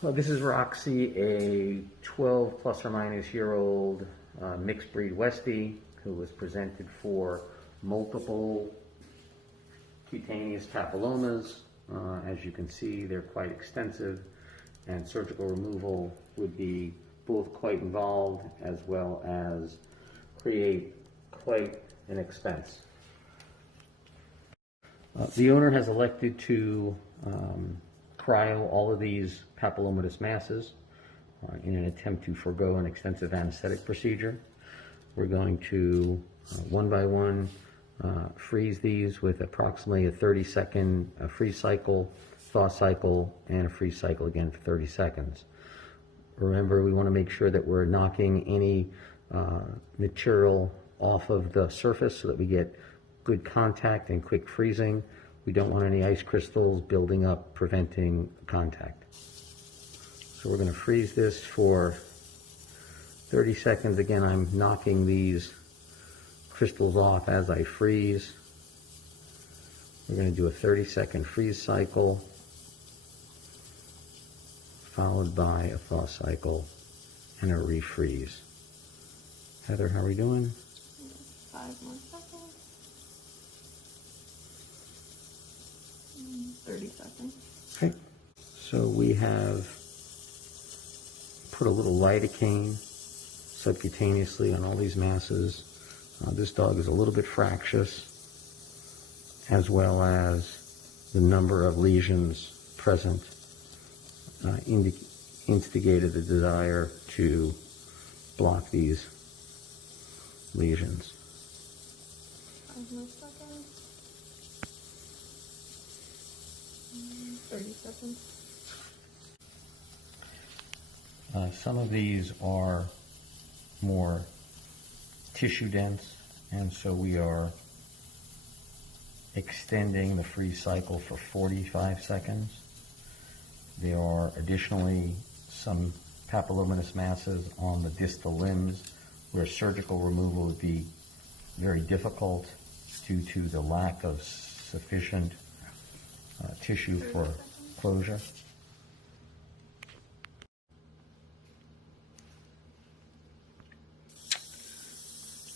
Well, this is Roxy, a 12 plus or minus year old mixed breed Westie who was presented for multiple cutaneous papillomas. As you can see, they're quite extensive, and surgical removal would be both quite involved as well as create quite an expense. The owner has elected to cryo all of these papillomatous masses in an attempt to forego an extensive anesthetic procedure. We're going to one by one freeze these with approximately a 30-second freeze cycle, thaw cycle, and a freeze cycle again for 30 seconds. Remember, we want to make sure that we're knocking any material off of the surface so that we get good contact and quick freezing. We don't want any ice crystals building up, preventing contact. So we're going to freeze this for 30 seconds. Again, I'm knocking these crystals off as I freeze. We're going to do a 30-second freeze cycle, followed by a thaw cycle and a refreeze. Heather, how are we doing? 5 more seconds. 30 seconds. Okay. So we have put a little lidocaine subcutaneously on all these masses. This dog is a little bit fractious, as well as the number of lesions present instigated the desire to block these lesions. 5 more seconds. 30 seconds. Some of these are more tissue dense, and so we are extending the freeze cycle for 45 seconds. There are additionally some papillomatous masses on the distal limbs where surgical removal would be very difficult due to the lack of sufficient tissue for closure.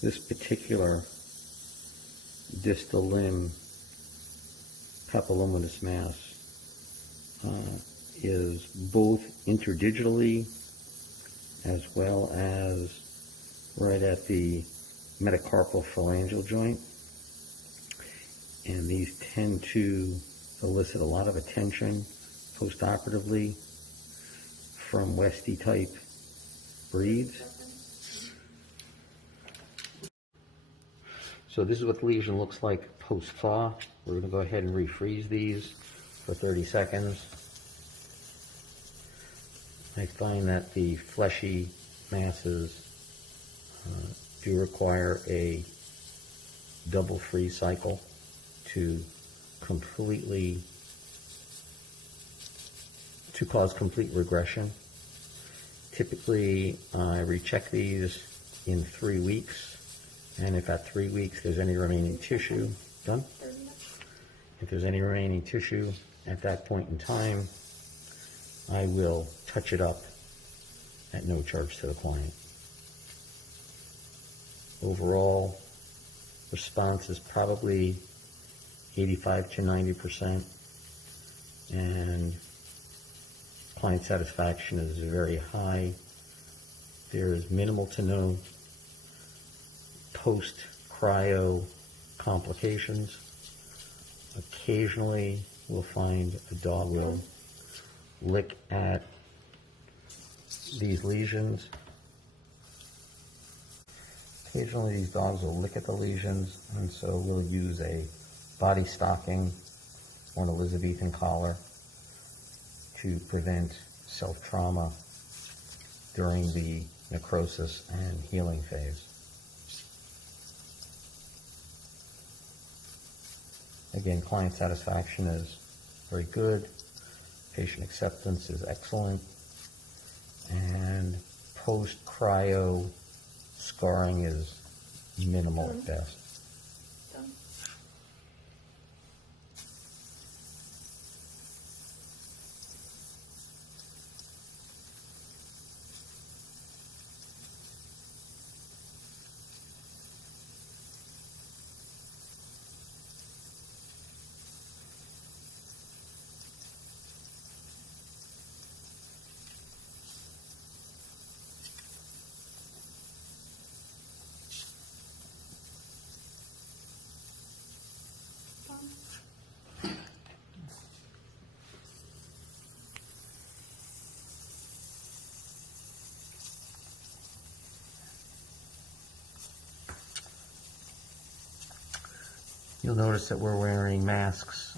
This particular distal limb papillomatous mass is both interdigitally as well as right at the metacarpal phalangeal joint, and these tend to elicit a lot of attention postoperatively from Westie type breeds. So this is what the lesion looks like post-thaw. We're going to go ahead and refreeze these for 30 seconds. I find that the fleshy masses do require a double freeze cycle to cause complete regression. Typically, I recheck these in 3 weeks. And if at 3 weeks there's any remaining tissue, done? If there's any remaining tissue at that point in time, I will touch it up at no charge to the client. Overall, response is probably 85 to 90%, and client satisfaction is very high. There is minimal to no post-cryo complications. Occasionally, we'll find a dog will lick at these lesions. Occasionally, these dogs will lick at the lesions, and so we'll use a body stocking or an Elizabethan collar to prevent self-trauma during the necrosis and healing phase. Again, client satisfaction is very good, patient acceptance is excellent, and post-cryo scarring is minimal at best. You'll notice that we're wearing masks.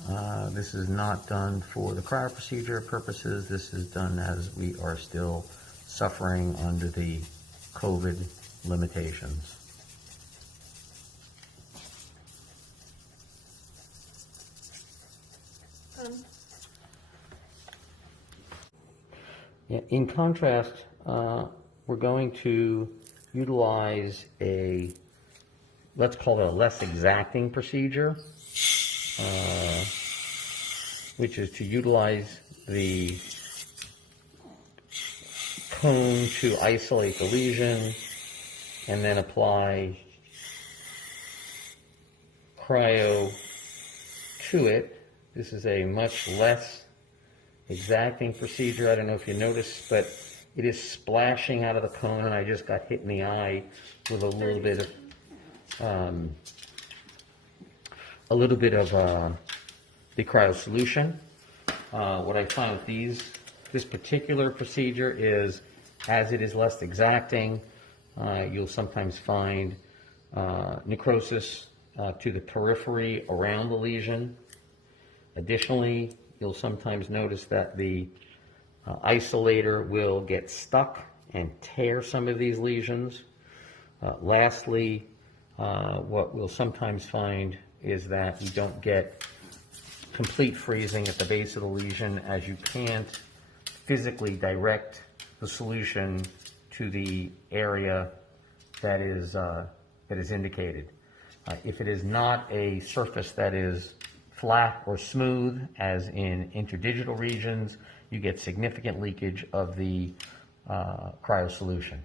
This is not done for the cryo procedure purposes. This is done as we are still suffering under the COVID limitations. Yeah, in contrast, we're going to utilize a, let's call it a less exacting procedure, which is to utilize the cone to isolate the lesion and then apply cryo to it. This is a much less exacting procedure. I don't know if you noticed, but it is splashing out of the cone, and I just got hit in the eye with a little bit of the cryo solution. What I find with this particular procedure is, as it is less exacting, you'll sometimes find necrosis to the periphery around the lesion. Additionally, you'll sometimes notice that the isolator will get stuck and tear some of these lesions. Lastly, what we'll sometimes find is that you don't get complete freezing at the base of the lesion, as you can't physically direct the solution to the area that is indicated. If it is not a surface that is flat or smooth, as in interdigital regions, you get significant leakage of the cryo solution.